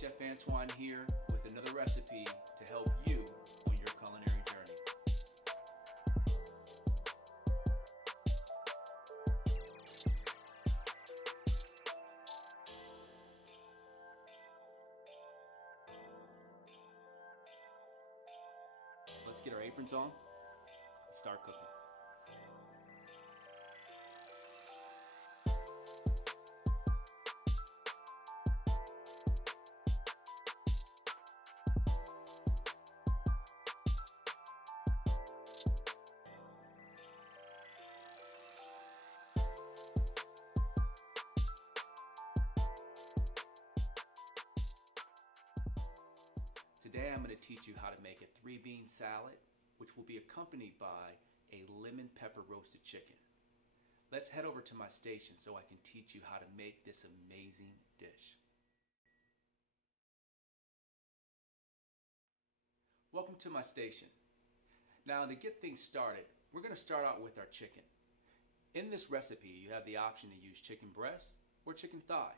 Chef Antwon here with another recipe to help you on your culinary journey. Let's get our aprons on and start cooking. Today I'm going to teach you how to make a 3-bean salad, which will be accompanied by a lemon pepper roasted chicken. Let's head over to my station so I can teach you how to make this amazing dish. Welcome to my station. Now, to get things started, we're going to start out with our chicken. In this recipe, you have the option to use chicken breast or chicken thigh.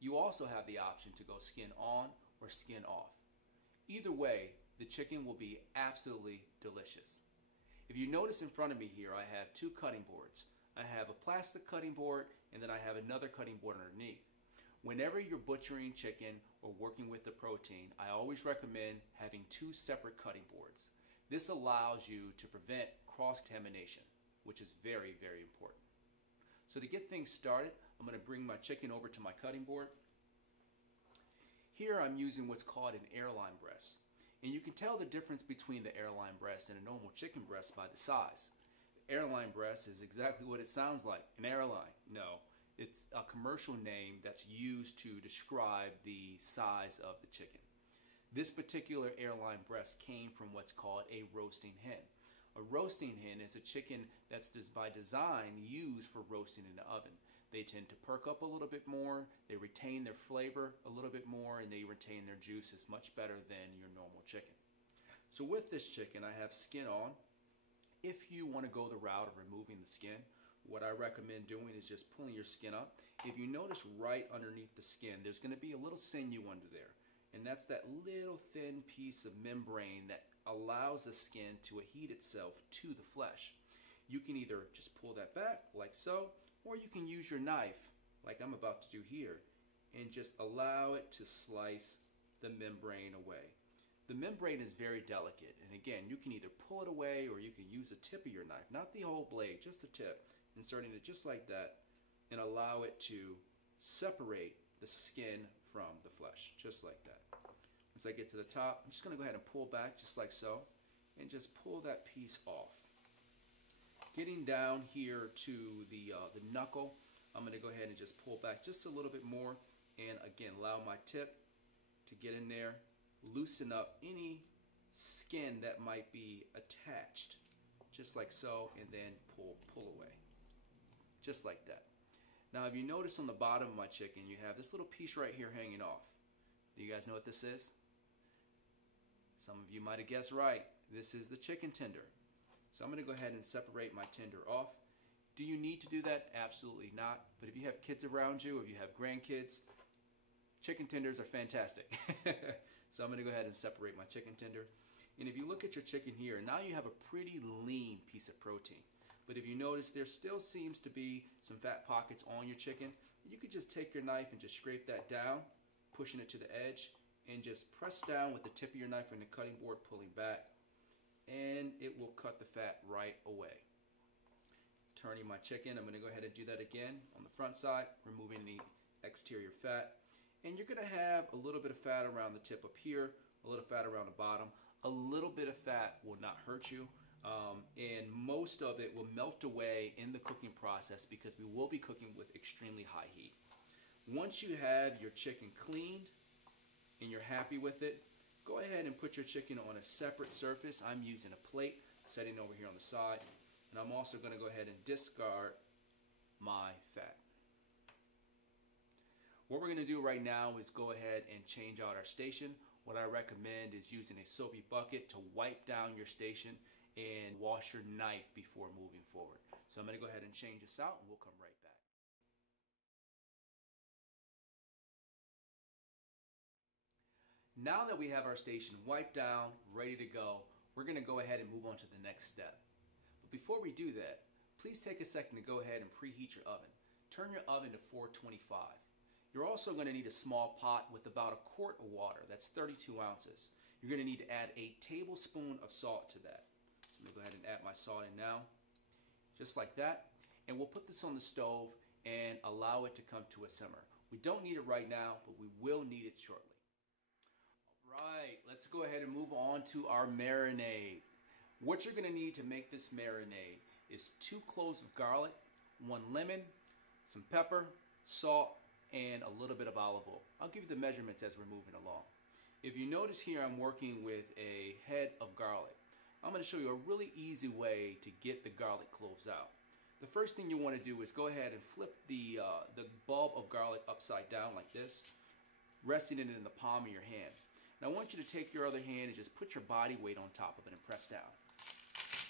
You also have the option to go skin on or skin off. Either way, the chicken will be absolutely delicious. If you notice in front of me here, I have 2 cutting boards. I have a plastic cutting board and then I have another cutting board underneath. Whenever you're butchering chicken or working with the protein, I always recommend having 2 separate cutting boards. This allows you to prevent cross-contamination, which is very, very important. So to get things started, I'm going to bring my chicken over to my cutting board. Here I'm using what's called an airline breast. And you can tell the difference between the airline breast and a normal chicken breast by the size. The airline breast is exactly what it sounds like, an airline. No, it's a commercial name that's used to describe the size of the chicken. This particular airline breast came from what's called a roasting hen. A roasting hen is a chicken that's by design used for roasting in the oven. They tend to perk up a little bit more, they retain their flavor a little bit more, and they retain their juices much better than your normal chicken. So with this chicken, I have skin on. If you want to go the route of removing the skin, what I recommend doing is just pulling your skin up. If you notice right underneath the skin, there's going to be a little sinew under there. And that's that little thin piece of membrane that allows the skin to adhere itself to the flesh. You can either just pull that back like so, or you can use your knife like I'm about to do here and just allow it to slice the membrane away. The membrane is very delicate, and again, you can either pull it away or you can use the tip of your knife, not the whole blade, just the tip, inserting it just like that, and allow it to separate the skin from the flesh, just like that. As I get to the top, I'm just going to go ahead and pull back just like so, and just pull that piece off. Getting down here to the knuckle, I'm going to go ahead and just pull back just a little bit more, and again, allow my tip to get in there, loosen up any skin that might be attached, just like so, and then pull away, just like that. Now, if you notice on the bottom of my chicken, you have this little piece right here hanging off. Do you guys know what this is? Some of you might have guessed right. This is the chicken tender. So I'm going to go ahead and separate my tender off. Do you need to do that? Absolutely not. But if you have kids around you, if you have grandkids, chicken tenders are fantastic. So I'm going to go ahead and separate my chicken tender. And if you look at your chicken here, now you have a pretty lean piece of protein. But if you notice, there still seems to be some fat pockets on your chicken. You could just take your knife and just scrape that down, pushing it to the edge, and just press down with the tip of your knife on the cutting board, pulling back, and it will cut the fat right away. Turning my chicken, I'm going to go ahead and do that again on the front side, removing the exterior fat. And you're going to have a little bit of fat around the tip up here, a little fat around the bottom. A little bit of fat will not hurt you. And most of it will melt away in the cooking process because we will be cooking with extremely high heat. Once you have your chicken cleaned and you're happy with it, go ahead and put your chicken on a separate surface. I'm using a plate, setting over here on the side, and I'm also going to go ahead and discard my fat. What we're going to do right now is go ahead and change out our station. What I recommend is using a soapy bucket to wipe down your station and wash your knife before moving forward. So I'm going to go ahead and change this out and we'll come right back. Now that we have our station wiped down, ready to go, we're going to go ahead and move on to the next step. But before we do that, please take a second to go ahead and preheat your oven. Turn your oven to 425. You're also going to need a small pot with about a quart of water. That's 32 ounces. You're going to need to add a tablespoon of salt to that. I'm going to go ahead and add my salt in now, just like that. And we'll put this on the stove and allow it to come to a simmer. We don't need it right now, but we will need it shortly. All right, let's go ahead and move on to our marinade. What you're going to need to make this marinade is 2 cloves of garlic, 1 lemon, some pepper, salt, and a little bit of olive oil. I'll give you the measurements as we're moving along. If you notice here, I'm working with a head of garlic. I'm going to show you a really easy way to get the garlic cloves out. The first thing you want to do is go ahead and flip the bulb of garlic upside down like this, resting it in the palm of your hand. And I want you to take your other hand and just put your body weight on top of it and press down.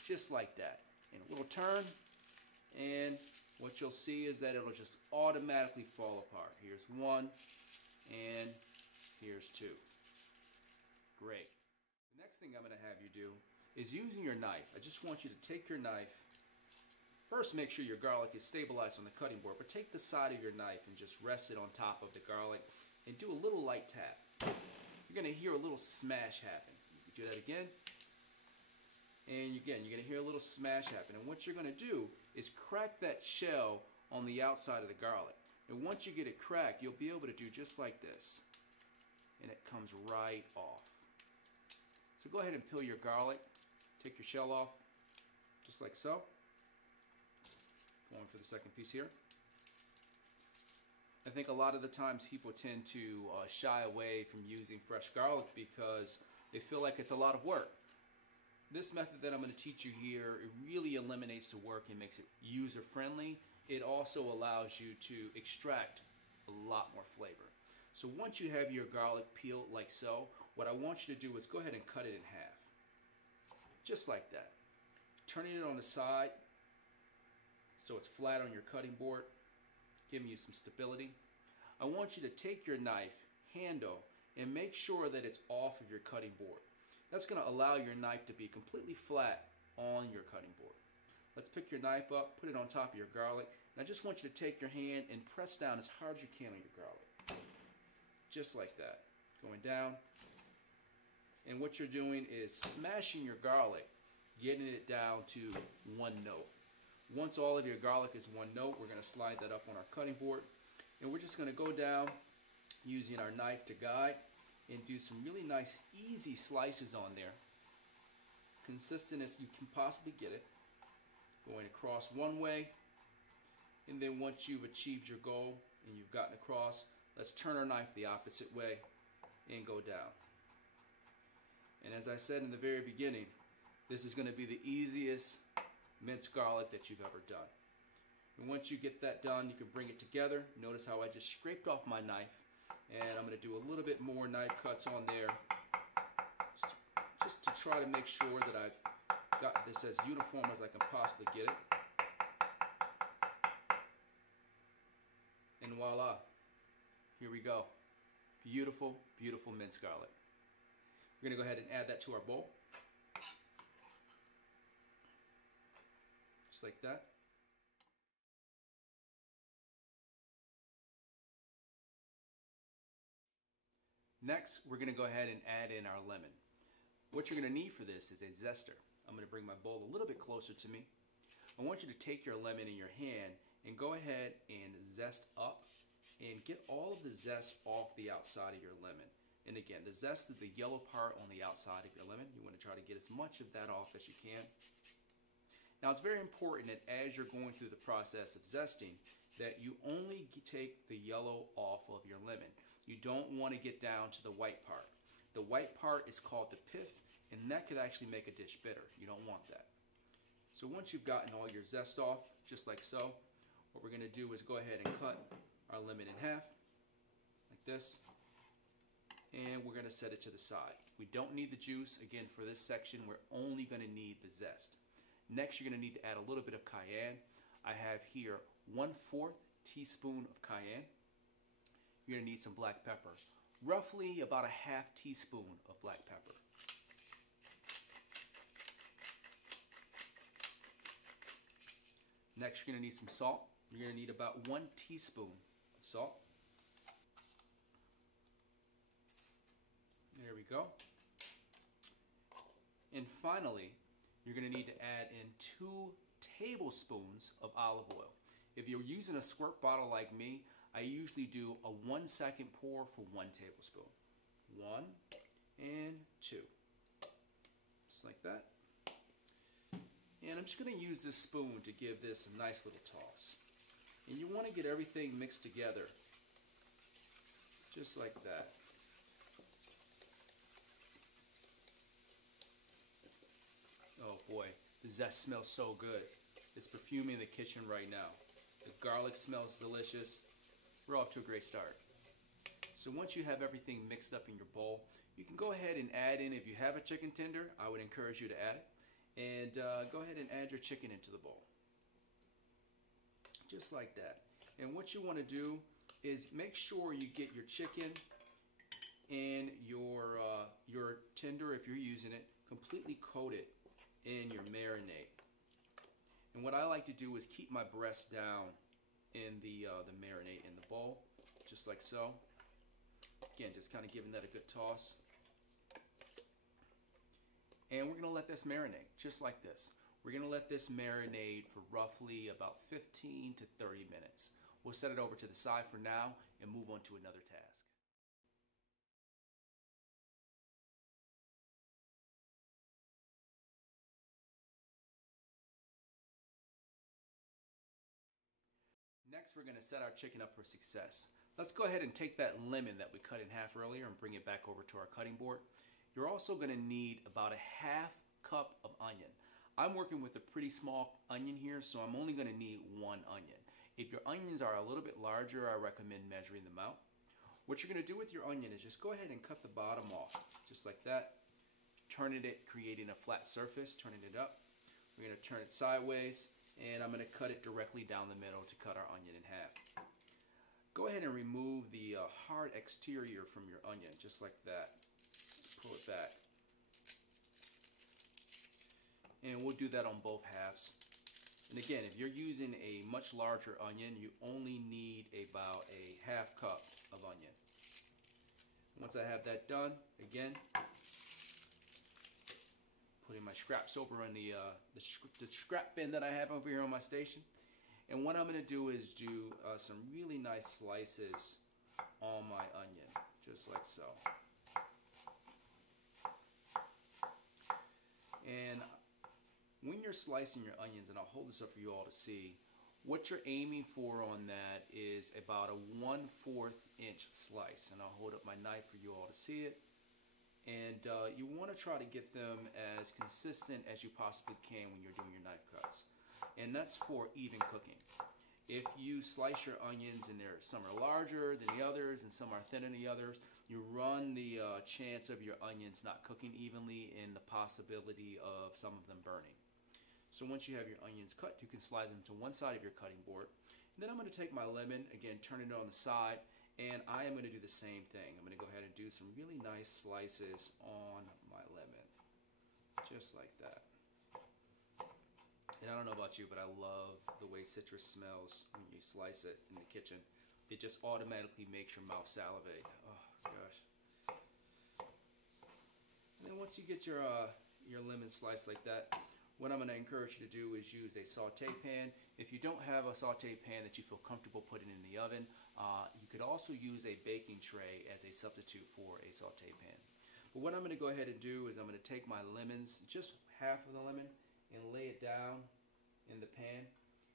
Just like that. And a little turn, and what you'll see is that it'll just automatically fall apart. Here's 1, and here's 2. Great. The next thing I'm going to have you do is using your knife. I just want you to take your knife. First, make sure your garlic is stabilized on the cutting board, but take the side of your knife and just rest it on top of the garlic and do a little light tap. You're going to hear a little smash happen. You can do that again. And again, you're going to hear a little smash happen. And what you're going to do is crack that shell on the outside of the garlic. And once you get it cracked, you'll be able to do just like this. And it comes right off. So go ahead and peel your garlic. Take your shell off, just like so. Going for the second piece here. I think a lot of the times people tend to shy away from using fresh garlic because they feel like it's a lot of work. This method that I'm going to teach you here, it really eliminates the work and makes it user-friendly. It also allows you to extract a lot more flavor. So once you have your garlic peeled like so, what I want you to do is go ahead and cut it in half. Just like that. Turning it on the side so it's flat on your cutting board, giving you some stability. I want you to take your knife handle and make sure that it's off of your cutting board. That's going to allow your knife to be completely flat on your cutting board. Let's pick your knife up, put it on top of your garlic, and I just want you to take your hand and press down as hard as you can on your garlic. Just like that. Going down. And what you're doing is smashing your garlic, getting it down to 1 note. Once all of your garlic is 1 note, we're going to slide that up on our cutting board. And we're just going to go down using our knife to guide and do some really nice, easy slices on there. Consistent as you can possibly get it. Going across one way. And then once you've achieved your goal and you've gotten across, let's turn our knife the opposite way and go down. And as I said in the very beginning, this is going to be the easiest minced garlic that you've ever done. And once you get that done, you can bring it together. Notice how I just scraped off my knife, and I'm going to do a little bit more knife cuts on there just to try to make sure that I've got this as uniform as I can possibly get it. And voila, here we go. Beautiful, beautiful minced garlic. We're going to go ahead and add that to our bowl. Just like that. Next, we're going to go ahead and add in our lemon. What you're going to need for this is a zester. I'm going to bring my bowl a little bit closer to me. I want you to take your lemon in your hand and go ahead and zest up and get all of the zest off the outside of your lemon. And again, the zest is the yellow part on the outside of your lemon. You want to try to get as much of that off as you can. Now, it's very important that as you're going through the process of zesting, that you only take the yellow off of your lemon. You don't want to get down to the white part. The white part is called the pith, and that could actually make a dish bitter. You don't want that. So once you've gotten all your zest off, just like so, what we're going to do is go ahead and cut our lemon in half, like this. And we're going to set it to the side. We don't need the juice. Again, for this section, we're only going to need the zest. Next, you're going to need to add a little bit of cayenne. I have here 1/4 teaspoon of cayenne. You're going to need some black pepper, roughly about a half teaspoon of black pepper. Next, you're going to need some salt. You're going to need about 1 teaspoon of salt. There we go. And finally, you're going to need to add in 2 tablespoons of olive oil. If you're using a squirt bottle like me, I usually do a 1-second pour for 1 tablespoon. 1 and 2. Just like that. And I'm just going to use this spoon to give this a nice little toss. And you want to get everything mixed together. Just like that. Oh boy, the zest smells so good. It's perfuming the kitchen right now. The garlic smells delicious. We're off to a great start. So once you have everything mixed up in your bowl, you can go ahead and add in, if you have a chicken tender, I would encourage you to add it. And go ahead and add your chicken into the bowl. Just like that. And what you want to do is make sure you get your chicken and your tender, if you're using it, completely coated in your marinade. And what I like to do is keep my breast down in the marinade in the bowl, just like so. Again, just kind of giving that a good toss. And we're going to let this marinate, just like this. We're going to let this marinate for roughly about 15 to 30 minutes. We'll set it over to the side for now and move on to another task. Next, we're going to set our chicken up for success. Let's go ahead and take that lemon that we cut in half earlier and bring it back over to our cutting board. You're also going to need about a half cup of onion. I'm working with a pretty small onion here, so I'm only going to need 1 onion. If your onions are a little bit larger, I recommend measuring them out. What you're going to do with your onion is just go ahead and cut the bottom off, just like that. Turning it, creating a flat surface, turning it up. We're going to turn it sideways, and I'm going to cut it directly down the middle to cut our onion in half. Go ahead and remove the hard exterior from your onion, just like that. Pull it back. And we'll do that on both halves. And again, if you're using a much larger onion, you only need about a half cup of onion. Once I have that done, again, putting my scraps over in the scrap bin that I have over here on my station. And what I'm going to do is do some really nice slices on my onion, just like so. And when you're slicing your onions, and I'll hold this up for you all to see, what you're aiming for on that is about a 1/4 inch slice. And I'll hold up my knife for you all to see it. And you want to try to get them as consistent as you possibly can when you're doing your knife cuts. And that's for even cooking. If you slice your onions and some are larger than the others and some are thinner than the others, you run the chance of your onions not cooking evenly and the possibility of some of them burning. So once you have your onions cut, you can slide them to one side of your cutting board. And then I'm going to take my lemon, again, turn it on the side, and I am going to do the same thing. I'm going to go ahead and do some really nice slices on my lemon, just like that. And I don't know about you, but I love the way citrus smells when you slice it in the kitchen. It just automatically makes your mouth salivate. Oh gosh. And then once you get your lemon sliced like that, what I'm going to encourage you to do is use a saute pan. If you don't have a saute pan that you feel comfortable putting in the oven, you could also use a baking tray as a substitute for a saute pan. But what I'm going to go ahead and do is I'm going to take my lemons, just half of the lemon, and lay it down in the pan,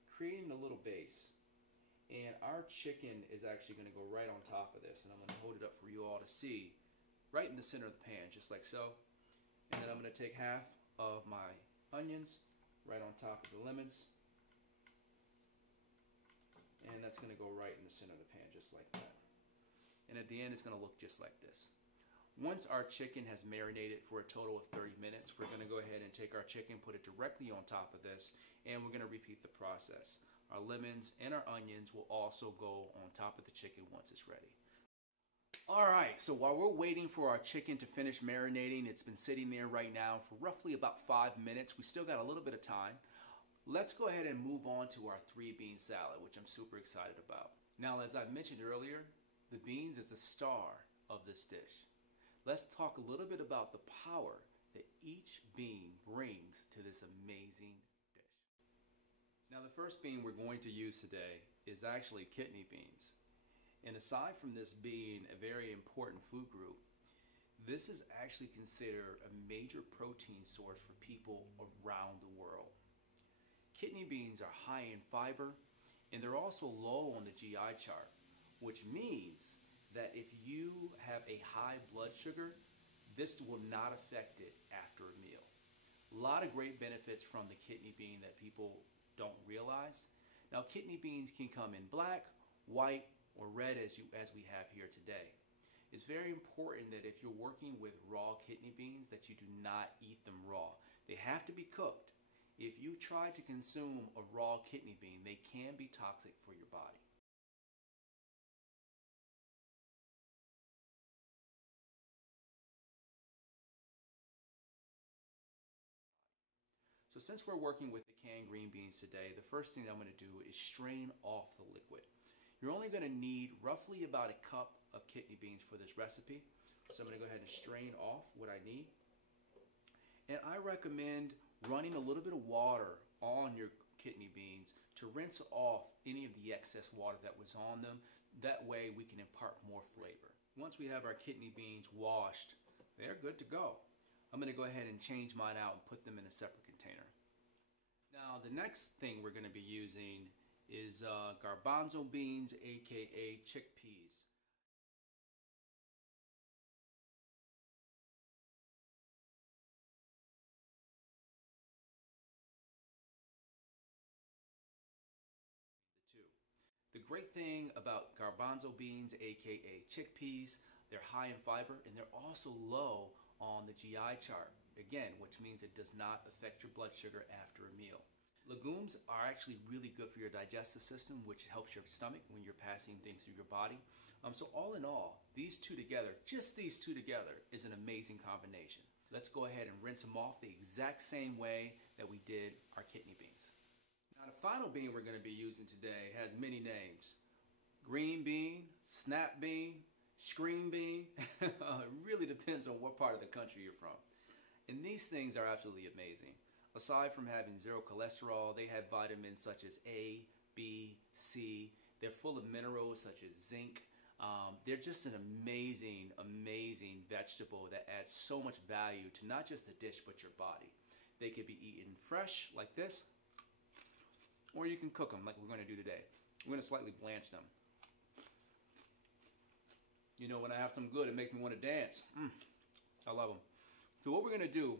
creating a little base. And our chicken is actually going to go right on top of this, and I'm going to hold it up for you all to see, right in the center of the pan, just like so. And then I'm going to take half of my onions right on top of the lemons, and that's going to go right in the center of the pan, just like that. And at the end, it's going to look just like this. Once our chicken has marinated for a total of 30 minutes, we're going to go ahead and take our chicken, put it directly on top of this, and we're going to repeat the process. Our lemons and our onions will also go on top of the chicken once it's ready. All right, so while we're waiting for our chicken to finish marinating, it's been sitting there right now for roughly about 5 minutes. We still got a little bit of time. Let's go ahead and move on to our three-bean salad, which I'm super excited about. Now, as I mentioned earlier, the beans is the star of this dish. Let's talk a little bit about the power that each bean brings to this amazing dish. Now, the first bean we're going to use today is actually kidney beans. And aside from this being a very important food group, this is actually considered a major protein source for people around the world. Kidney beans are high in fiber, and they're also low on the GI chart, which means that if you have a high blood sugar, this will not affect it after a meal. A lot of great benefits from the kidney bean that people don't realize. Now, kidney beans can come in black, white, or red as we have here today. It's very important that if you're working with raw kidney beans that you do not eat them raw. They have to be cooked. If you try to consume a raw kidney bean, they can be toxic for your body. So since we're working with the canned green beans today, the first thing I'm going to do is strain off the liquid. You're only going to need roughly about a cup of kidney beans for this recipe. So I'm going to go ahead and strain off what I need. And I recommend running a little bit of water on your kidney beans to rinse off any of the excess water that was on them. That way we can impart more flavor. Once we have our kidney beans washed, they're good to go. I'm going to go ahead and change mine out and put them in a separate container. Now the next thing we're going to be using is garbanzo beans, aka chickpeas. The two. The great thing about garbanzo beans, aka chickpeas, they're high in fiber and they're also low on the GI chart. Again, which means it does not affect your blood sugar after a meal. Legumes are actually really good for your digestive system, which helps your stomach when you're passing things through your body. So all in all, these two together, just these two together, is an amazing combination. Let's go ahead and rinse them off the exact same way that we did our kidney beans. Now the final bean we're going to be using today has many names. Green bean, snap bean, screen bean. It really depends on what part of the country you're from. And these things are absolutely amazing. Aside from having zero cholesterol, they have vitamins such as A, B, C. They're full of minerals such as zinc. They're just an amazing, amazing vegetable that adds so much value to not just the dish, but your body. They could be eaten fresh like this, or you can cook them like we're going to do today. We're going to slightly blanch them. You know, when I have some good, it makes me want to dance. I love them. So what we're going to do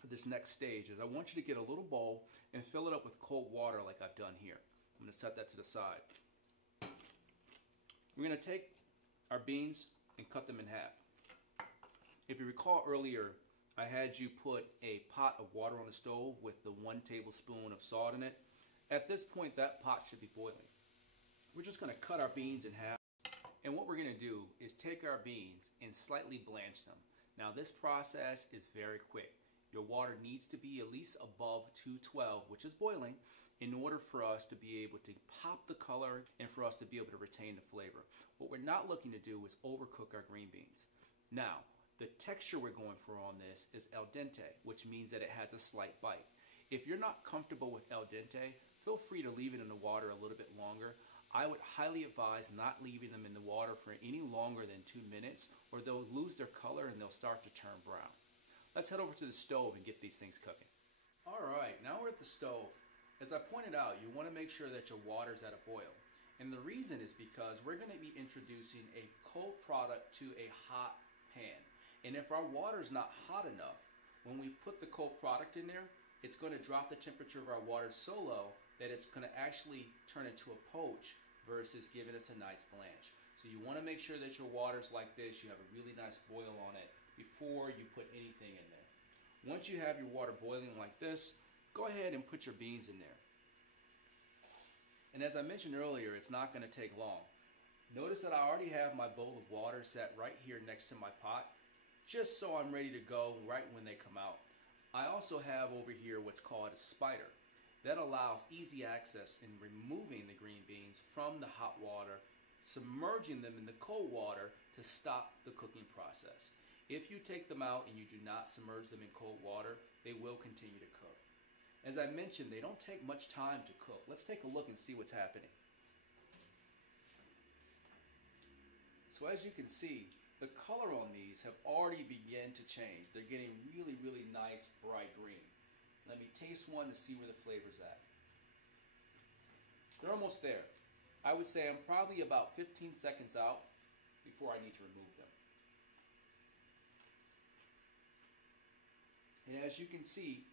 for this next stage is I want you to get a little bowl and fill it up with cold water like I've done here. I'm going to set that to the side. We're going to take our beans and cut them in half. If you recall earlier, I had you put a pot of water on the stove with the 1 tablespoon of salt in it. At this point, that pot should be boiling. We're just going to cut our beans in half. And what we're going to do is take our beans and slightly blanch them. Now this process is very quick. Your water needs to be at least above 212, which is boiling, in order for us to be able to pop the color and for us to be able to retain the flavor. What we're not looking to do is overcook our green beans. Now, the texture we're going for on this is al dente, which means that it has a slight bite. If you're not comfortable with al dente, feel free to leave it in the water a little bit longer. I would highly advise not leaving them in the water for any longer than 2 minutes, or they'll lose their color and they'll start to turn brown. Let's head over to the stove and get these things cooking. All right, now we're at the stove. As I pointed out, you want to make sure that your water's at a boil. And the reason is because we're going to be introducing a cold product to a hot pan. And if our water's not hot enough, when we put the cold product in there, it's going to drop the temperature of our water so low that it's going to actually turn into a poach versus giving us a nice blanch. So you want to make sure that your water's like this, you have a really nice boil on it before you put anything in there. Once you have your water boiling like this, go ahead and put your beans in there. And as I mentioned earlier, it's not going to take long. Notice that I already have my bowl of water set right here next to my pot, just so I'm ready to go right when they come out. I also have over here what's called a spider. That allows easy access in removing the green beans from the hot water, submerging them in the cold water to stop the cooking process. If you take them out and you do not submerge them in cold water, they will continue to cook. As I mentioned, they don't take much time to cook. Let's take a look and see what's happening. So as you can see, the color on these have already begun to change. They're getting really, really nice, bright green. Let me taste one to see where the flavor's at. They're almost there. I would say I'm probably about 15 seconds out before I need to remove them. And as you can see,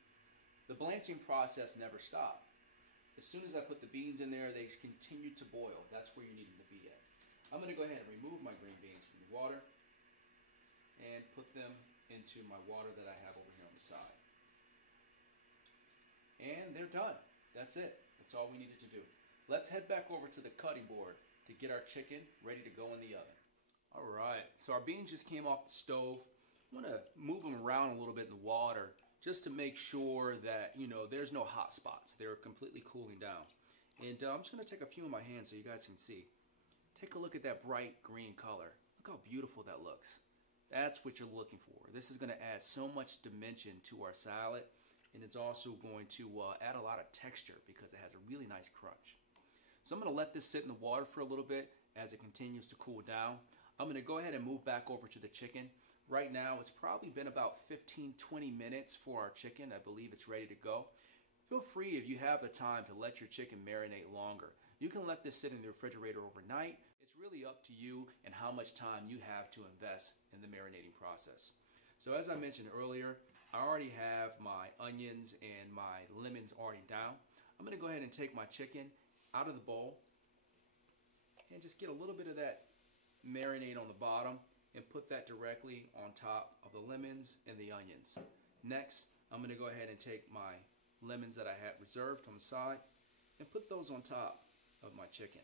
the blanching process never stopped. As soon as I put the beans in there, they continue to boil. That's where you need them to be at. I'm going to go ahead and remove my green beans from the water and put them into my water that I have over here on the side. And they're done. That's it. That's all we needed to do. Let's head back over to the cutting board to get our chicken ready to go in the oven. All right, so our beans just came off the stove. I want to move them around a little bit in the water just to make sure that, there's no hot spots. They're completely cooling down. And I'm just going to take a few in my hands so you guys can see. Take a look at that bright green color. Look how beautiful that looks. That's what you're looking for. This is going to add so much dimension to our salad, and it's also going to add a lot of texture because it has a really nice crunch. So I'm going to let this sit in the water for a little bit as it continues to cool down. I'm going to go ahead and move back over to the chicken. Right now, it's probably been about 15-20 minutes for our chicken. I believe it's ready to go. Feel free, if you have the time, to let your chicken marinate longer. You can let this sit in the refrigerator overnight. It's really up to you and how much time you have to invest in the marinating process. So as I mentioned earlier, I already have my onions and my lemons already down. I'm going to go ahead and take my chicken out of the bowl and just get a little bit of that marinade on the bottom and put that directly on top of the lemons and the onions. Next, I'm going to go ahead and take my lemons that I had reserved on the side and put those on top of my chicken.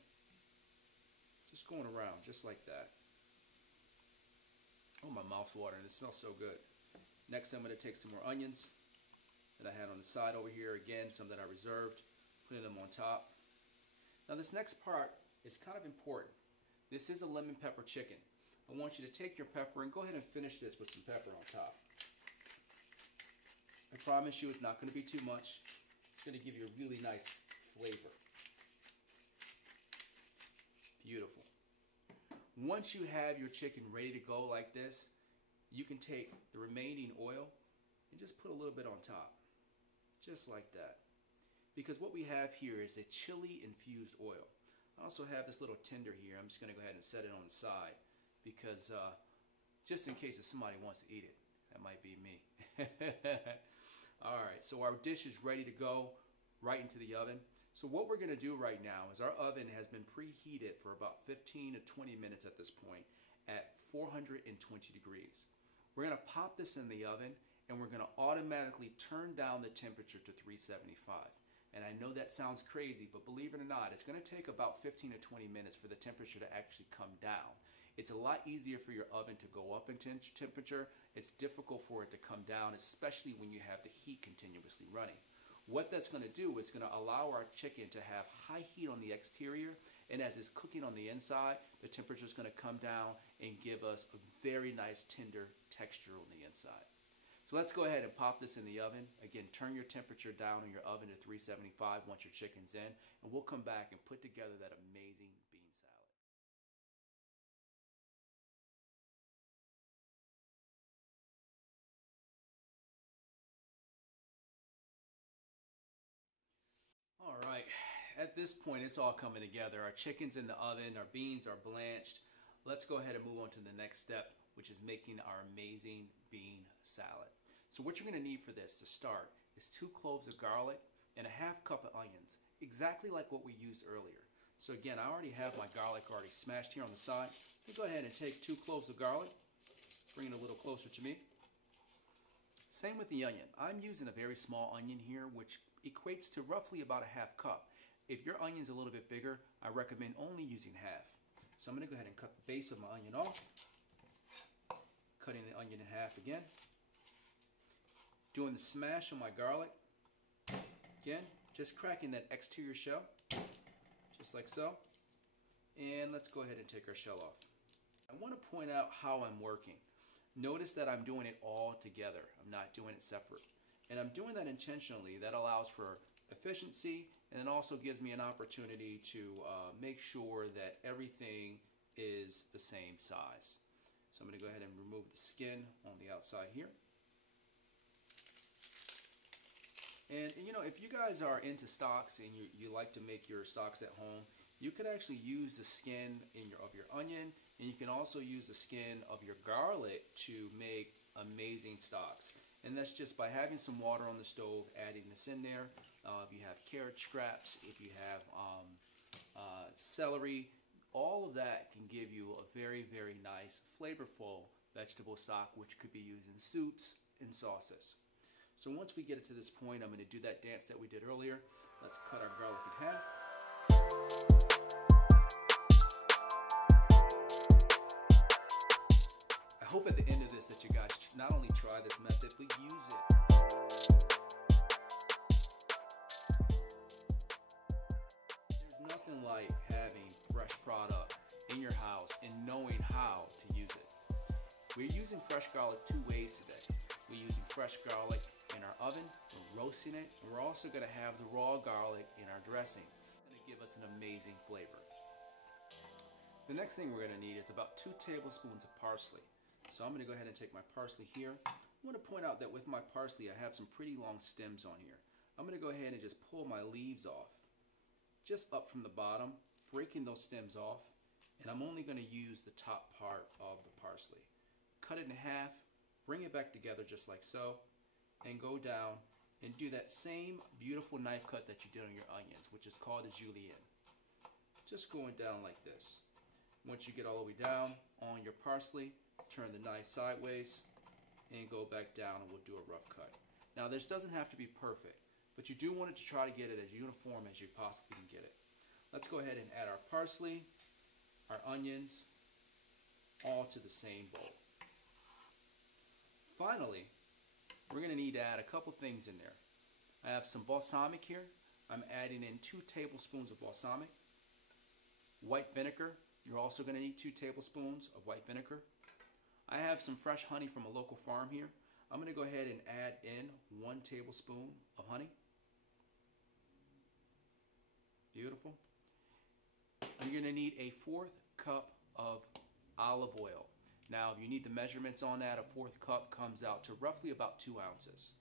Just going around just like that. Oh, my mouth's watering. It smells so good. Next, I'm going to take some more onions that I had on the side over here. Again, some that I reserved, putting them on top. Now, this next part is kind of important. This is a lemon pepper chicken. I want you to take your pepper and go ahead and finish this with some pepper on top. I promise you it's not going to be too much. It's going to give you a really nice flavor. Beautiful. Once you have your chicken ready to go like this, you can take the remaining oil and just put a little bit on top. Just like that. Because what we have here is a chili infused oil. I also have this little tinder here. I'm just going to go ahead and set it on the side because just in case if somebody wants to eat it, that might be me. All right, so our dish is ready to go right into the oven. So what we're going to do right now is our oven has been preheated for about 15 to 20 minutes at this point at 420 degrees. We're going to pop this in the oven and we're going to automatically turn down the temperature to 375. And I know that sounds crazy, but believe it or not, it's going to take about 15 to 20 minutes for the temperature to actually come down. It's a lot easier for your oven to go up in temperature. It's difficult for it to come down, especially when you have the heat continuously running. What that's going to do is going to allow our chicken to have high heat on the exterior, and as it's cooking on the inside, the temperature is going to come down and give us a very nice tender texture on the inside. So let's go ahead and pop this in the oven. Again, turn your temperature down in your oven to 375 once your chicken's in, and we'll come back and put together that amazing bean salad. All right, at this point, it's all coming together. Our chicken's in the oven, our beans are blanched. Let's go ahead and move on to the next step, which is making our amazing bean salad. So what you're going to need for this to start is 2 cloves of garlic and a ½ cup of onions, exactly like what we used earlier. So again, I already have my garlic already smashed here on the side. Let me go ahead and take 2 cloves of garlic, bring it a little closer to me. Same with the onion. I'm using a very small onion here, which equates to roughly about a ½ cup. If your onion's a little bit bigger, I recommend only using half. So I'm going to go ahead and cut the base of my onion off. Cutting the onion in half again. Doing the smash on my garlic. Again, just cracking that exterior shell, just like so. And let's go ahead and take our shell off. I want to point out how I'm working. Notice that I'm doing it all together. I'm not doing it separate. And I'm doing that intentionally. That allows for efficiency, and it also gives me an opportunity to make sure that everything is the same size. So I'm going to go ahead and remove the skin on the outside here. And you know, if you guys are into stocks and you like to make your stocks at home, you could actually use the skin of your onion, and you can also use the skin of your garlic to make amazing stocks. And that's just by having some water on the stove, adding this in there. If you have carrot scraps, if you have celery, all of that can give you a very, very nice, flavorful vegetable stock, which could be used in soups and sauces. So once we get it to this point, I'm going to do that dance that we did earlier. Let's cut our garlic in half. I hope at the end of this that you guys not only try this method, but use it. There's nothing like having fresh product in your house and knowing how to use it. We're using fresh garlic two ways today. We're using fresh garlic in our oven, we're roasting it, and we're also going to have the raw garlic in our dressing. It's going to give us an amazing flavor. The next thing we're going to need is about 2 tablespoons of parsley. So I'm going to go ahead and take my parsley here. I want to point out that with my parsley, I have some pretty long stems on here. I'm going to go ahead and just pull my leaves off, just up from the bottom, breaking those stems off, and I'm only going to use the top part of the parsley. Cut it in half, bring it back together just like so, and go down and do that same beautiful knife cut that you did on your onions, which is called a julienne. Just going down like this. Once you get all the way down on your parsley, turn the knife sideways and go back down, and we'll do a rough cut. Now this doesn't have to be perfect, but you do want it to try to get it as uniform as you possibly can get it. Let's go ahead and add our parsley, our onions, all to the same bowl. Finally, we're going to need to add a couple things in there. I have some balsamic here. I'm adding in 2 tablespoons of balsamic. White vinegar. You're also going to need 2 tablespoons of white vinegar. I have some fresh honey from a local farm here. I'm going to go ahead and add in 1 tablespoon of honey. Beautiful. You're going to need a 1/4 cup of olive oil. Now, if you need the measurements on that, a 1/4 cup comes out to roughly about 2 ounces.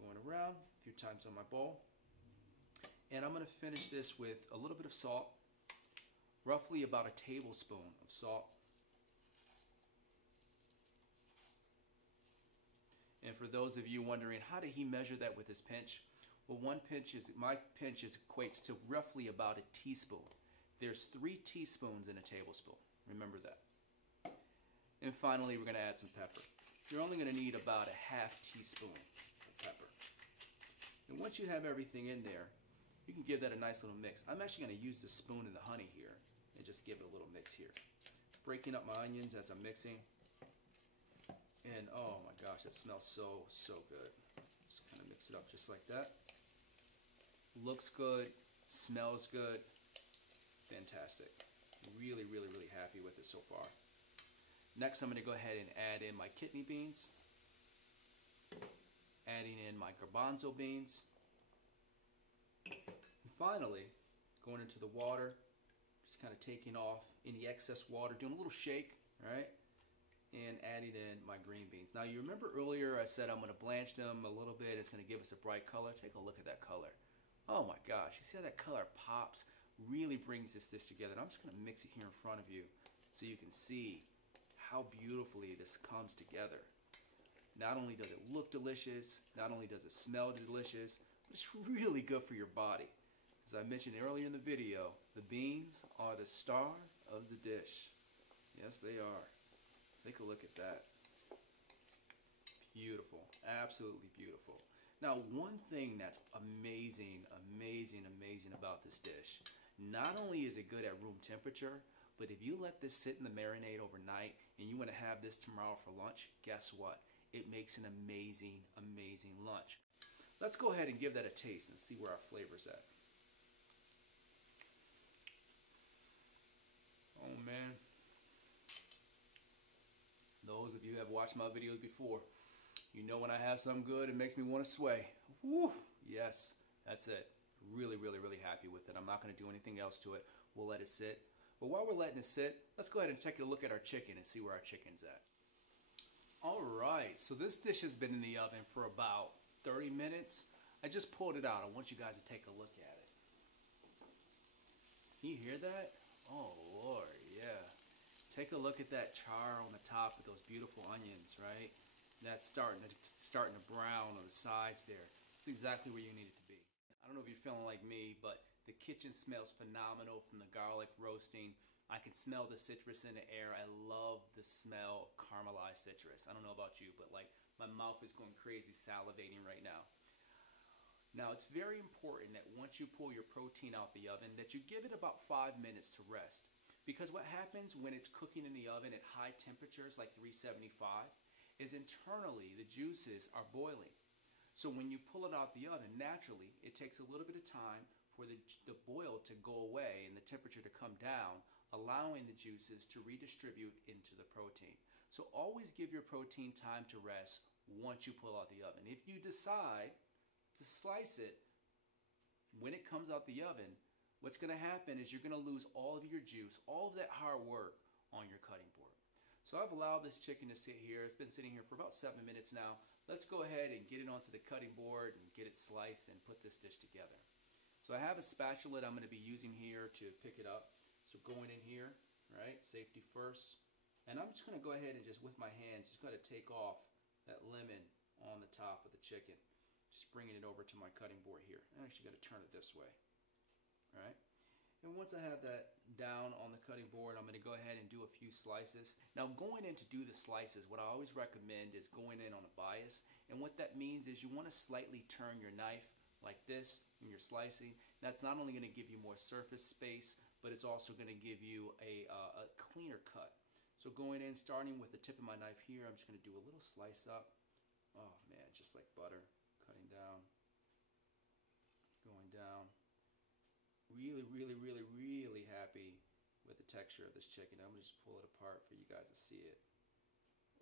Going around a few times on my bowl. And I'm going to finish this with a little bit of salt, roughly about a tablespoon of salt. And for those of you wondering, how did he measure that with his pinch? Well, my pinch equates to roughly about a teaspoon. There's 3 teaspoons in a tablespoon. Remember that. And finally, we're going to add some pepper. You're only going to need about a 1/2 teaspoon of pepper. And once you have everything in there, you can give that a nice little mix. I'm actually going to use the spoon and the honey here and just give it a little mix here. Breaking up my onions as I'm mixing. And oh my gosh, that smells so, so good. Just kind of mix it up just like that. Looks good, smells good, fantastic. Really, really, really happy with it so far. Next, I'm going to go ahead and add in my kidney beans, adding in my garbanzo beans, and finally, going into the water, just kind of taking off any excess water, doing a little shake, right? And adding in my green beans. Now, you remember earlier I said I'm going to blanch them a little bit. It's going to give us a bright color. Take a look at that color. Oh my gosh, you see how that color pops? Really brings this dish together. And I'm just going to mix it here in front of you so you can see how beautifully this comes together. Not only does it look delicious, not only does it smell delicious, but it's really good for your body. As I mentioned earlier in the video, the beans are the star of the dish. Yes, they are. Take a look at that. Beautiful, absolutely beautiful. Now, one thing that's amazing about this dish, not only is it good at room temperature, But if you let this sit in the marinade overnight and you want to have this tomorrow for lunch, guess what? It makes an amazing, amazing lunch. Let's go ahead and give that a taste and see where our flavor's at. Oh man. Those of you who have watched my videos before, you know when I have something good, it makes me want to sway. Woo! Yes, that's it. Really, really, really happy with it. I'm not going to do anything else to it. We'll let it sit. But while we're letting it sit, let's go ahead and take a look at our chicken and see where our chicken's at. All right, so this dish has been in the oven for about 30 minutes. I just pulled it out. I want you guys to take a look at it. Can you hear that? Oh, Lord, yeah. Take a look at that char on the top of those beautiful onions, right? That's starting to brown on the sides there. It's exactly where you need it to be. I don't know if you're feeling like me, but the kitchen smells phenomenal from the garlic roasting. I can smell the citrus in the air. I love the smell of caramelized citrus. I don't know about you, but like my mouth is going crazy salivating right now. Now it's very important that once you pull your protein out the oven that you give it about 5 minutes to rest. Because what happens when it's cooking in the oven at high temperatures like 375 is internally the juices are boiling. So when you pull it out the oven, naturally it takes a little bit of time for the boil to go away and the temperature to come down, allowing the juices to redistribute into the protein. So always give your protein time to rest once you pull out the oven. If you decide to slice it when it comes out the oven, what's going to happen is you're going to lose all of your juice, all of that hard work on your cutting board. So I've allowed this chicken to sit here. It's been sitting here for about 7 minutes now. Let's go ahead and get it onto the cutting board and get it sliced and put this dish together. So I have a spatula that I'm going to be using here to pick it up. So going in here, right, safety first. And I'm just going to go ahead and just with my hands, just going to take off that lemon on the top of the chicken. Just bringing it over to my cutting board here. I'm actually going to turn it this way. All right. And once I have that down on the cutting board, I'm going to go ahead and do a few slices. Now going in to do the slices, what I always recommend is going in on a bias. And what that means is you want to slightly turn your knife like this when you're slicing. That's not only going to give you more surface space, but it's also going to give you a cleaner cut. So going in, starting with the tip of my knife here, I'm just going to do a little slice up. Oh man, just like butter. Cutting down, going down. Really, really, really, really happy with the texture of this chicken. I'm going to just pull it apart for you guys to see it.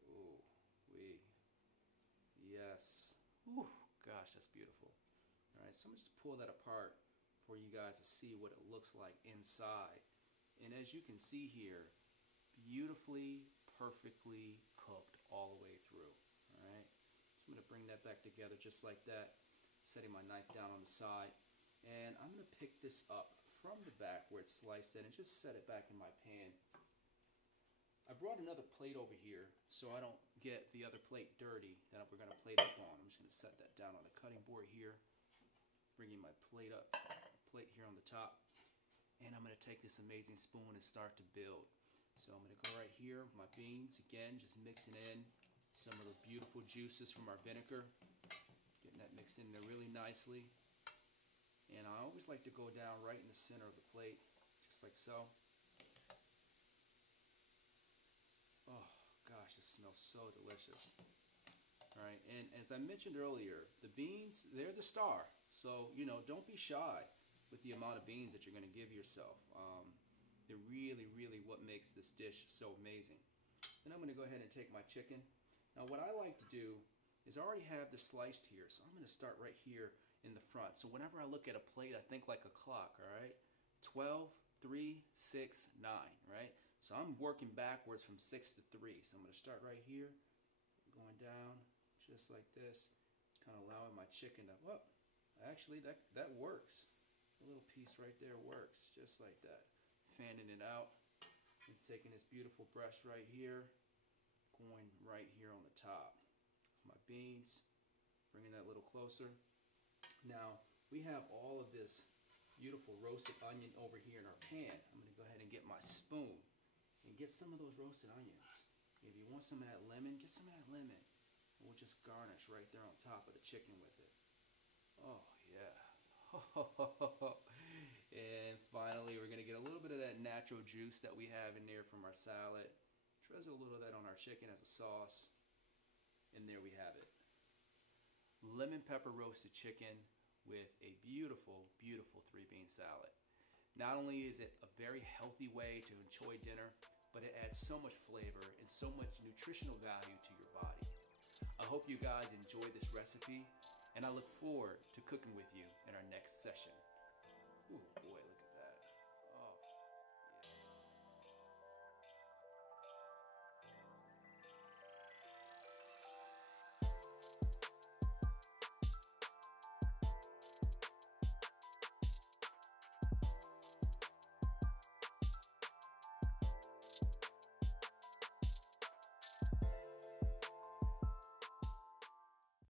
Ooh, wee. Yes. Ooh, gosh, that's beautiful. All right, so I'm going to just pull that apart for you guys to see what it looks like inside. And as you can see here, beautifully, perfectly cooked all the way through. All right. I'm going to bring that back together just like that, setting my knife down on the side. And I'm going to pick this up from the back where it's sliced in and just set it back in my pan. I brought another plate over here so I don't get the other plate dirty that we're going to plate up on. I'm just going to set that down on the cutting board here, bringing my plate up, plate here on the top. And I'm going to take this amazing spoon and start to build. So I'm going to go right here with my beans, again, just mixing in some of the beautiful juices from our vinegar, getting that mixed in there really nicely. And I always like to go down right in the center of the plate, just like so. Oh gosh, this smells so delicious. All right, and as I mentioned earlier, the beans, they're the star. So, you know, don't be shy with the amount of beans that you're going to give yourself. They're really, really what makes this dish so amazing. Then I'm going to go ahead and take my chicken. Now what I like to do is I already have this sliced here, so I'm going to start right here in the front. So whenever I look at a plate, I think like a clock, all right? 12, 3, 6, 9, right? So I'm working backwards from 6 to 3. So I'm going to start right here, going down just like this, kind of allowing my chicken to, well, actually that works. A little piece right there works, just like that. Fanning it out, and taking this beautiful brush right here, going right here on the top. My beans, bringing that a little closer. Now, we have all of this beautiful roasted onion over here in our pan. I'm going to go ahead and get my spoon and get some of those roasted onions. If you want some of that lemon, get some of that lemon. And we'll just garnish right there on top of the chicken with it. Oh, yeah. And finally, we're gonna get a little bit of that natural juice that we have in there from our salad. Drizzle a little of that on our chicken as a sauce. And there we have it. Lemon pepper roasted chicken with a beautiful, beautiful 3-bean salad. Not only is it a very healthy way to enjoy dinner, but it adds so much flavor and so much nutritional value to your body. I hope you guys enjoy this recipe, and I look forward to cooking with you in our next session.